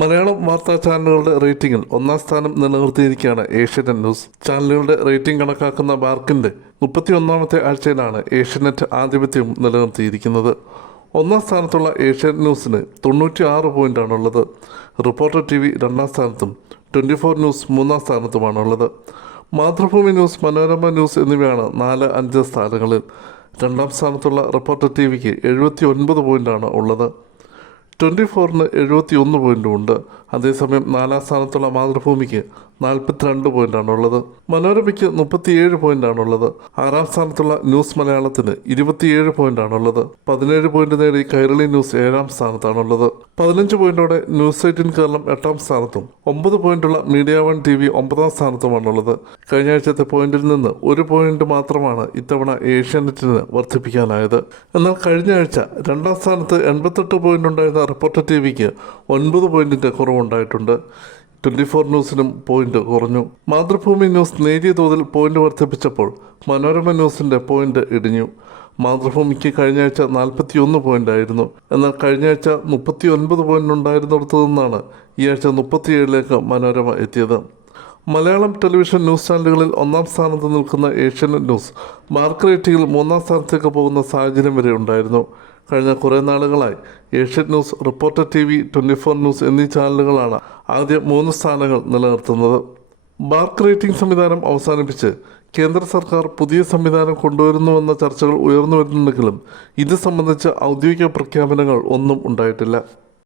മലയാളം വാർത്താ ചാനലുകളുടെ റേറ്റിംഗിൽ ഒന്നാം സ്ഥാനം നിലനിർത്തിയിരിക്കുകയാണ് ഏഷ്യാനെറ്റ് ന്യൂസ്. ചാനലുകളുടെ റേറ്റിംഗ് കണക്കാക്കുന്ന ബാർക്കിൻ്റെ 31ാമത്തെ ആഴ്ചയിലാണ് ഏഷ്യാനെറ്റ് ആധിപത്യം നിലനിർത്തിയിരിക്കുന്നത്. ഒന്നാം സ്ഥാനത്തുള്ള ഏഷ്യാനെറ്റ് ന്യൂസിന് 96 പോയിൻ്റാണുള്ളത്. റിപ്പോർട്ടർ TV രണ്ടാം സ്ഥാനത്തും 24 ന്യൂസ് മൂന്നാം സ്ഥാനത്തുമാണുള്ളത്. മാതൃഭൂമി ന്യൂസ്, മനോരമ ന്യൂസ് എന്നിവയാണ് 4, 5 സ്ഥാനങ്ങളിൽ. രണ്ടാം സ്ഥാനത്തുള്ള റിപ്പോർട്ടർ TVക്ക് 79 പോയിൻ്റാണ് ഉള്ളത്. 24-ന് 71 പോയിൻറ്റും ഉണ്ട്. അതേസമയം 4ാം സ്ഥാനത്തുള്ള മാതൃഭൂമിക്ക് 42 പോയിൻ്റാണുള്ളത്. മനോരമയ്ക്ക് 37 പോയിൻ്റാണുള്ളത്. 6ാം സ്ഥാനത്തുള്ള ന്യൂസ് മലയാളത്തിന് 27 പോയിൻ്റാണുള്ളത്. 17 പോയിൻ്റ് നേടി കൈരളി ന്യൂസ് 7ാം സ്ഥാനത്താണുള്ളത്. 15 പോയിൻ്റോടെ ന്യൂസ് 18 കേരളം 8ാം സ്ഥാനത്തും 9 പോയിൻ്റുള്ള മീഡിയ വൺ TV 9ാം സ്ഥാനത്തുമാണുള്ളത്. കഴിഞ്ഞ ആഴ്ചത്തെ പോയിന്റിൽ നിന്ന് 1 പോയിന്റ് മാത്രമാണ് ഇത്തവണ ഏഷ്യാനെറ്റിന് വർദ്ധിപ്പിക്കാനായത്. എന്നാൽ കഴിഞ്ഞ ആഴ്ച 2ാം സ്ഥാനത്ത് 88 പോയിന്റ് ഉണ്ടായിരുന്ന റിപ്പോർട്ടർ TVക്ക് 9 പോയിന്റിൻ്റെ കുറവുണ്ടായിട്ടുണ്ട്. 24 ന്യൂസിനും പോയിന്റ് കുറഞ്ഞു. മാതൃഭൂമി ന്യൂസ് നേരിയ തോതിൽ പോയിന്റ് വർദ്ധിപ്പിച്ചപ്പോൾ മനോരമ ന്യൂസിൻ്റെ പോയിന്റ് ഇടിഞ്ഞു. മാതൃഭൂമിക്ക് കഴിഞ്ഞ ആഴ്ച 41 പോയിൻ്റായിരുന്നു. എന്നാൽ കഴിഞ്ഞ ആഴ്ച 39 പോയിന്റ് ഉണ്ടായിരുന്നിടത്തു നിന്നാണ് ഈ ആഴ്ച 37ലേക്ക് മനോരമ എത്തിയത്. മലയാളം ടെലിവിഷൻ ന്യൂസ് ചാനലുകളിൽ ഒന്നാം സ്ഥാനത്ത് നിൽക്കുന്ന ഏഷ്യാനെറ്റ് ന്യൂസ് മാർക്ക് റേറ്റിംഗിൽ 3ാം സ്ഥാനത്തേക്ക് പോകുന്ന സാഹചര്യം വരെ ഉണ്ടായിരുന്നു. കഴിഞ്ഞ കുറേ നാളുകളായി Asianet news, reporter TV, 24 news എന്നീ ചാനലുകളാണ് ആദ്യ 3 സ്ഥാനങ്ങൾ നിലനിർത്തുന്നത്. മാർക്ക് റേറ്റിംഗ് സംവിധാനം അവസാനിപ്പിച്ച് കേന്ദ്ര സർക്കാർ പുതിയ സംവിധാനം കൊണ്ടുവരുന്നുവെന്ന ചർച്ചകൾ ഉയർന്നു വരുന്നുണ്ടെങ്കിലും ഇത് സംബന്ധിച്ച ഔദ്യോഗിക പ്രഖ്യാപനങ്ങൾ ഒന്നും ഉണ്ടായിട്ടില്ല.